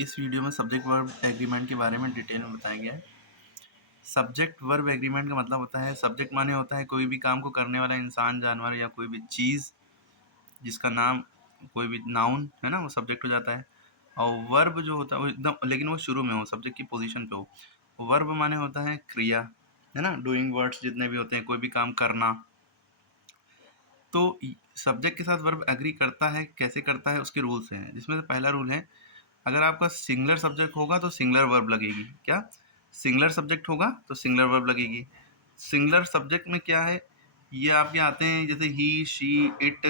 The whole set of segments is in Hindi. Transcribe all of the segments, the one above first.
इस वीडियो में सब्जेक्ट वर्ब एग्रीमेंट के बारे में डिटेल में बताया गया है। सब्जेक्ट वर्ब एग्रीमेंट का मतलब होता है, सब्जेक्ट माने होता है कोई भी काम को करने वाला इंसान, जानवर या कोई भी चीज़ जिसका नाम, कोई भी नाउन है ना, वो सब्जेक्ट हो जाता है। और वर्ब जो होता है वो एकदम, लेकिन वो शुरू में हो, सब्जेक्ट की पोजीशन पे हो। वर्ब माने होता है क्रिया, है ना, डूइंग वर्ड्स जितने भी होते हैं, कोई भी काम करना। तो सब्जेक्ट के साथ वर्ब एग्री करता है, कैसे करता है, उसके रूल्स हैं। जिसमें से पहला रूल है, अगर आपका सिंगुलर सब्जेक्ट होगा तो सिंगुलर वर्ब लगेगी। क्या? सिंगुलर सब्जेक्ट होगा तो सिंगुलर वर्ब लगेगी। सिंगुलर सब्जेक्ट में क्या है, ये आपके आते हैं जैसे ही, शी, इट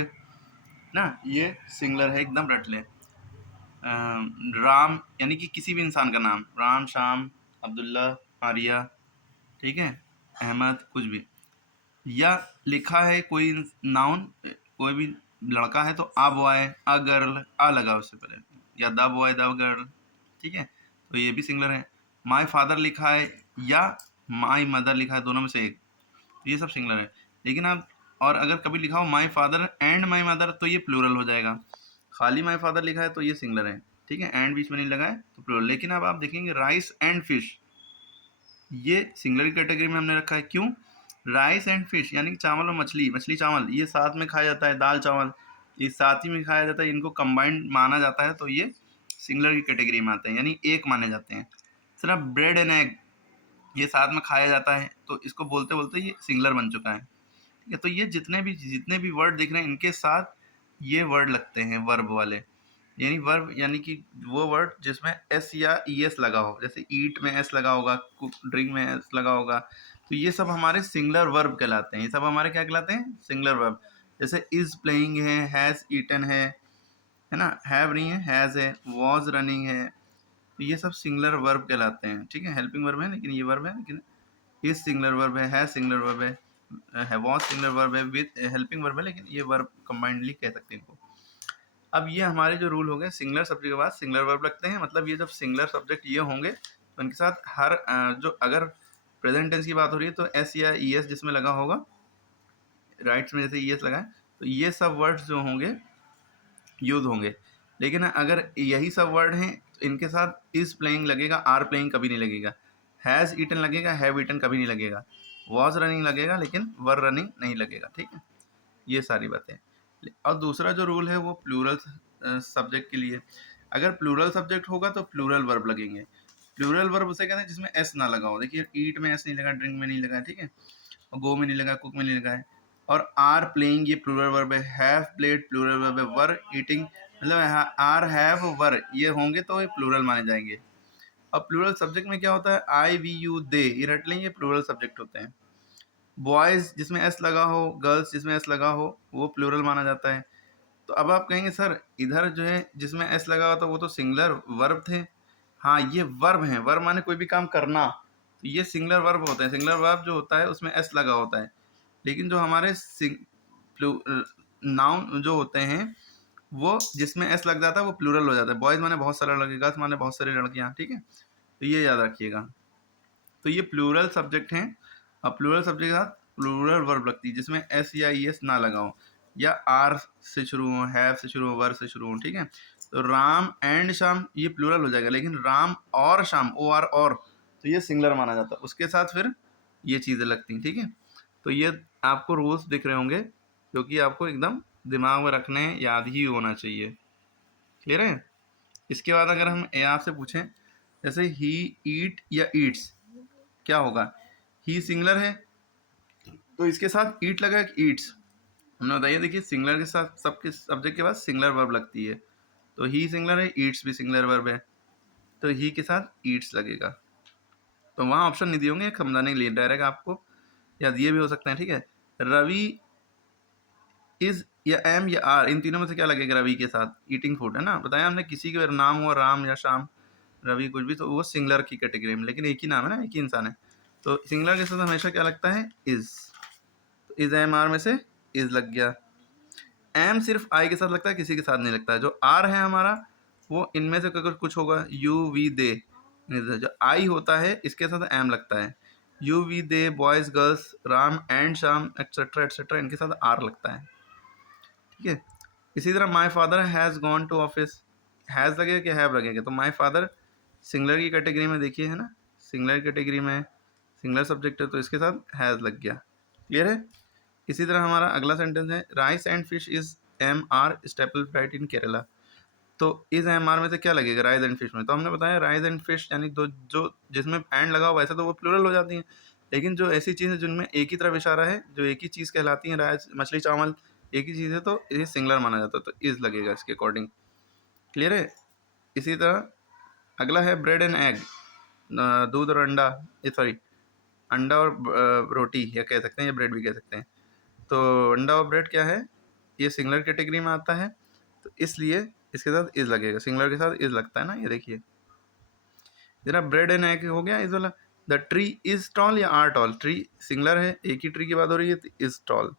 ना, ये सिंगुलर है, एकदम रट ले। राम यानी कि किसी भी इंसान का नाम, राम, शाम, अब्दुल्ला, आरिया, ठीक है, अहमद, कुछ भी। या लिखा है कोई नाउन, कोई भी लड़का है तो आ बॉय, अ गर्ल, आ लगा उससे पहले, या द बॉय, द गर्ल, ठीक है, तो ये भी सिंगुलर है। माय फादर लिखा है या माय मदर लिखा है, दोनों में से एक, तो ये सब सिंगुलर है। लेकिन आप, और अगर कभी लिखा हो my father and my mother तो ये प्लूरल हो जाएगा। खाली माय फादर लिखा है तो ये सिंगुलर है, ठीक है, एंड बीच में नहीं लगा है तो प्लूरल। लेकिन अब आप देखेंगे राइस एंड फिश, ये सिंगुलर कैटेगरी में हमने रखा है। क्यों? राइस एंड फिश यानी कि चावल और मछली, मछली चावल, ये साथ में खाया जाता है, दाल चावल ये साथ ही में खाया जाता है, इनको कंबाइंड माना जाता है, तो ये सिंगुलर की कैटेगरी में आते हैं, यानी एक माने जाते हैं। सिर्फ ब्रेड एंड एग, ये साथ में खाया जाता है, तो इसको बोलते बोलते ये सिंगुलर बन चुका है, ठीक है। तो ये जितने भी वर्ड दिख रहे हैं, इनके साथ ये वर्ड लगते हैं वर्ब वाले। यानी वर्ब यानी कि वो वर्ड जिसमें एस या ई एस लगा हो, जैसे ईट में एस लगा होगा, कुक, ड्रिंक में एस लगा होगा, तो ये सब हमारे सिंगुलर वर्ब कहलाते हैं। ये सब हमारे क्या कहलाते हैं? Singular verb. जैसे इज प्लेइंग है, हैज ईटन है ना, हैव नहीं है, हैज है, वॉज रनिंग है, तो ये सब सिंगुलर वर्ब कहलाते हैं, ठीक है। हेल्पिंग वर्ब है लेकिन ये वर्ब है, लेकिन इज सिंगुलर वर्ब है सिंगुलर वर्ब है, वॉज सिंगुलर वर्ब है, विद हेल्पिंग वर्ब है, लेकिन ये वर्ब कंबाइंडली कह सकते हैं इनको। अब ये हमारे जो रूल हो गए, सिंगुलर सब्जेक्ट के बाद सिंगुलर वर्ब लगते हैं। मतलब ये जब सिंगुलर सब्जेक्ट ये होंगे तो इनके साथ हर जो, अगर प्रेजेंट टेंस की बात हो रही है तो एस या ई एस जिसमें लगा होगा, राइट्स में जैसे ई एस लगा है, तो ये सब वर्ड्स जो होंगे यूज होंगे। लेकिन अगर यही सब वर्ड हैं तो इनके साथ इज प्लेइंग लगेगा, आर प्लेइंग कभी नहीं लगेगा। हैज़ ईटन लगेगा, हैव ईटन कभी नहीं लगेगा। वॉज रनिंग लगेगा लेकिन वर रनिंग नहीं लगेगा, ठीक है। ये सारी बातें। और दूसरा जो रूल है वो प्लूरल सब्जेक्ट के लिए, अगर प्लूरल सब्जेक्ट होगा तो प्लूरल वर्ब लगेंगे। प्लूरल वर्ब उसे कहते हैं जिसमें एस ना लगा हो। देखिए ईट में एस नहीं लगा, ड्रिंक में नहीं लगा है, ठीक है, और गो में नहीं लगा, कुक में नहीं लगा है। और आर प्लेइंग ये प्लूरल वर्ब है, हैव प्लेड प्लूरल वर्ब है, वर ईटिंग, मतलब आर हैव वर ये होंगे तो ये प्लूरल माने जाएंगे। अब प्लूरल सब्जेक्ट में क्या होता है? आई, वी, यू, दे, ये रट लेंगे, प्लूरल सब्जेक्ट होते हैं। बॉयज जिसमें एस लगा हो, गर्ल्स जिसमें एस लगा हो, वो प्लूरल माना जाता है। तो अब आप कहेंगे सर इधर जो है जिसमें एस लगा हुआ था वो तो सिंगुलर वर्ब थे। हाँ, ये वर्ब हैं, वर्ब माने कोई भी काम करना, तो ये सिंगुलर वर्ब होते हैं। सिंगुलर वर्ब जो होता है उसमें एस लगा होता है। लेकिन जो हमारे नाउन जो होते हैं वो जिसमें एस लग जाता है वो प्लूरल हो जाता है। बॉयज माने बहुत सारे लड़के, गर्ल्स माने बहुत सारी लड़कियां, ठीक है, तो ये याद रखिएगा। तो ये प्लूरल सब्जेक्ट हैं। अब प्लूरल सब्जेक्ट के साथ प्लूरल वर्ब लगती है जिसमें एस या ई एस ना लगा हो, या आर से शुरू हो, हैव से शुरू हो, वर से शुरू हो, ठीक है। तो राम एंड शाम ये प्लूरल हो जाएगा, लेकिन राम और शाम, ओ आर और, तो ये सिंगुलर माना जाता है। उसके साथ फिर ये चीज़ें लगती हैं, ठीक है। तो ये आपको रूल्स दिख रहे होंगे जो कि आपको एकदम दिमाग में रखने, याद ही होना चाहिए। क्लियर है? इसके बाद अगर हम आपसे पूछें जैसे ही, ईट या ईट्स, क्या होगा? ही सिंगुलर है तो इसके साथ ईट लगा, ईट्स। हमने बताइए, देखिए सिंगुलर के साथ सबके सब्जेक्ट के बाद सिंगुलर वर्ब लगती है, तो ही सिंगुलर है, ईट्स भी सिंगुलर वर्ब है, तो ही के साथ ईट्स लगेगा। तो वहाँ ऑप्शन नहीं दिए होंगे समझाने के लिए, डायरेक्ट आपको या दिए भी हो सकते हैं, ठीक है। रवि इज या एम या आर, इन तीनों में से क्या लगेगा रवि के साथ? ईटिंग फूड, है ना, बताया हमने। किसी का नाम हुआ राम या शाम, रवि, कुछ भी, तो वो सिंगुलर की कैटेगरी में, लेकिन एक ही नाम है ना, एक ही इंसान है, तो सिंगुलर के साथ हमेशा क्या लगता है? इज। तो इज एम आर में से इज लग गया। एम सिर्फ आई के साथ लगता है, किसी के साथ नहीं लगता है। जो आर है हमारा वो इनमें से कुछ होगा, यू, वी, दे। जो आई होता है इसके साथ एम लगता है। You, we, they, boys, girls, Ram and Shyam, etcetera etcetera, इनके साथ आर लगता है, ठीक है। इसी तरह my father has gone to office, has लगेगा कि हैव लगेगा? तो माय फादर सिंगुलर की कैटेगरी में देखिए है ना, सिंगुलर कैटेगरी में सिंगुलर सब्जेक्ट है तो इसके साथ हैज़ लग गया। क्लियर है? इसी तरह हमारा अगला सेंटेंस है rice and fish is am are staple fright in Kerala. तो इस एम आर में से क्या लगेगा राइस एंड फिश में? तो हमने बताया राइस एंड फिश यानी दो जो जिसमें एंड लगा हो वैसे तो वो प्लूरल हो जाती हैं, लेकिन जो ऐसी चीज़ है जिनमें एक ही तरफ इशारा है, जो एक ही चीज़ कहलाती है, राइस मछली चावल एक ही चीज़ है, तो ये सिंगुलर माना जाता है, तो इज लगेगा इसके अकॉर्डिंग। क्लियर है? इसी तरह अगला है ब्रेड एंड एग, दूध और अंडा, सॉरी अंडा और रोटी या कह सकते हैं, या ब्रेड भी कह सकते हैं। तो अंडा और ब्रेड क्या है, ये सिंगुलर कैटेगरी में आता है, तो इसलिए इसके साथ इज लगेगा, सिंगुलर के साथ इज लगता है ना, ये देखिए जरा ब्रेड एंड एग हो गया इज वाला। द ट्री इज टॉल या आर टॉल, ट्री सिंगुलर है, एक ही ट्री की बात हो रही है, तो इज टॉल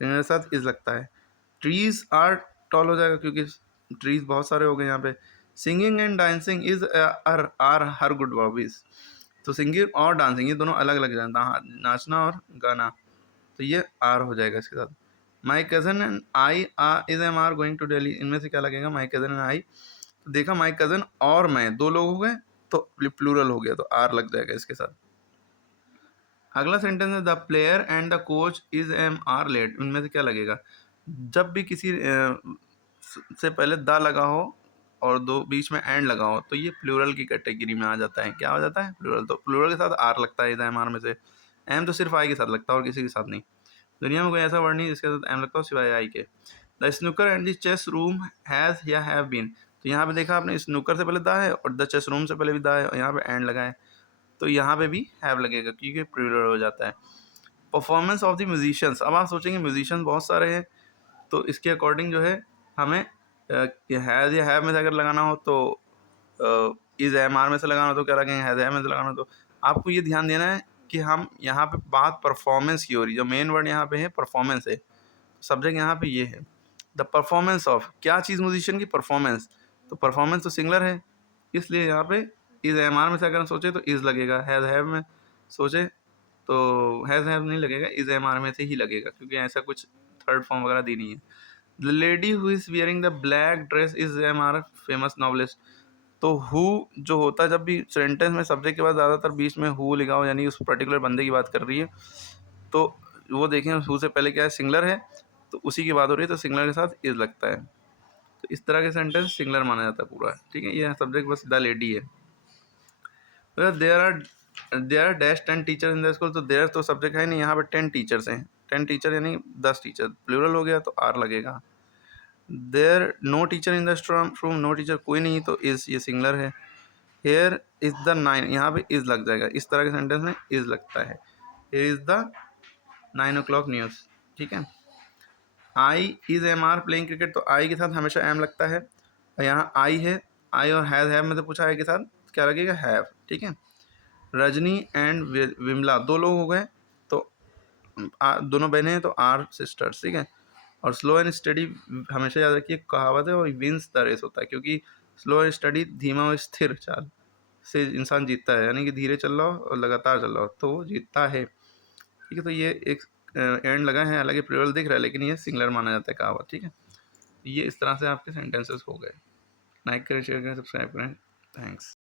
सिंगुलर के साथ इज लगता है। ट्रीज आर टॉल हो जाएगा क्योंकि ट्रीज बहुत सारे हो गए यहाँ पे। Singing and dancing is are her good hobbies, तो सिंगिंग और डांसिंग ये दोनों अलग अलग नाचना और गाना, तो ये आर हो जाएगा इसके साथ। My cousin and I is am are going to Delhi, इनमें से क्या लगेगा? माई कज़न एंड आई, तो देखा माई कज़न और मैं दो लोग हो गए तो प्लूरल हो गया, तो आर लग जाएगा इसके साथ। अगला सेंटेंस है the player and the coach is am are late, इनमें से क्या लगेगा? जब भी किसी से पहले द लगा हो और दो बीच में एंड लगा हो तो ये प्लूरल की कैटेगरी में आ जाता है। क्या हो जाता है? प्लूरल। तो प्लूरल के साथ आर लगता है इधर एम आर में से। एम तो सिर्फ आई के साथ लगता है और किसी के साथ नहीं। दुनिया में कोई ऐसा वर्ड नहीं जिसके साथ एम लगता हो सिवाय आई के। The snooker and the chess room has या हैव बीन, तो यहाँ पे देखा आपने स्नूकर से पहले द है और द चेस रूम से पहले भी द है और यहाँ पे एंड लगा है, तो यहाँ पे भी हैव लगेगा क्योंकि प्लूरल हो जाता है। परफॉर्मेंस ऑफ द म्यूजिशियंस, अब आप सोचेंगे म्यूजिशियंस बहुत सारे हैं, तो इसके अकॉर्डिंग जो है हमें हैज़ या हैव में से अगर लगाना हो तो इज एम आर में से लगाना हो तो क्या लगेंगे? हैज़ हैव में से लगाना हो तो आपको ये ध्यान देना है कि हम यहाँ पे बात परफॉर्मेंस की हो रही है, जो मेन वर्ड यहाँ पे है परफॉर्मेंस है, सब्जेक्ट यहाँ पे ये है। द परफॉर्मेंस ऑफ क्या चीज़? म्यूजिशियन की परफॉर्मेंस, तो परफॉर्मेंस तो सिंगुलर है, इसलिए यहाँ पे इज एम आर में से अगर हम सोचे तो इज लगेगा, हैज़ हैव में सोचे तो हैज़ हैव नहीं लगेगा, इज एम आर में से ही लगेगा क्योंकि ऐसा कुछ थर्ड फॉर्म वगैरह दी नहीं है। The lady who is wearing the black dress is am are famous novelist, तो हु जो होता है जब भी सेंटेंस में सब्जेक्ट के बाद ज़्यादातर बीच में हु लिखा हो यानी उस पर्टिकुलर बंदे की बात कर रही है, तो वो देखें हु से पहले क्या है? सिंगुलर है, तो उसी की बात हो रही है तो सिंगुलर के साथ इज लगता है, तो इस तरह के सेंटेंस सिंगुलर माना जाता है पूरा। ठीक है, ये सब्जेक्ट बस द लेडी है। There are dash 10 teacher in the school, तो देयर तो सब्जेक्ट है नहीं, यहाँ पे 10 टीचर्स हैं, 10 टीचर यानी 10 टीचर, प्लूरल हो गया तो आर लगेगा। There no teacher in the room, no teacher कोई नहीं तो इज, ये सिंगुलर है। हेयर इज द 9, यहाँ पे इज लग जाएगा, इस तरह के सेंटेंस में इज लगता है। Here is the 9 o'clock news. ठीक है, I is am are playing cricket, तो आई के साथ हमेशा एम लगता है और यहाँ आई है, आई और हैव में से पूछा है के साथ क्या लगेगा? हैव। ठीक है, रजनी एंड विमला दो लोग हो गए तो दोनों बहनें हैं तो आर सिस्टर्स। ठीक है, और स्लो एंड स्टडी हमेशा याद रखिए कहावत है और विंस द रेस होता है, क्योंकि स्लो एंड स्टडी धीमा और स्थिर चाल से इंसान जीतता है, यानी कि धीरे चल रहा हो और लगातार चल रहा हो तो वो जीतता है। ठीक है, तो ये एक एंड लगा है, हालांकि प्लूरल दिख रहा है लेकिन ये सिंगुलर माना जाता है कहावत। ठीक है, ये इस तरह से आपके सेंटेंसेस हो गए। लाइक करें, शेयर करें, सब्सक्राइब करें। थैंक्स।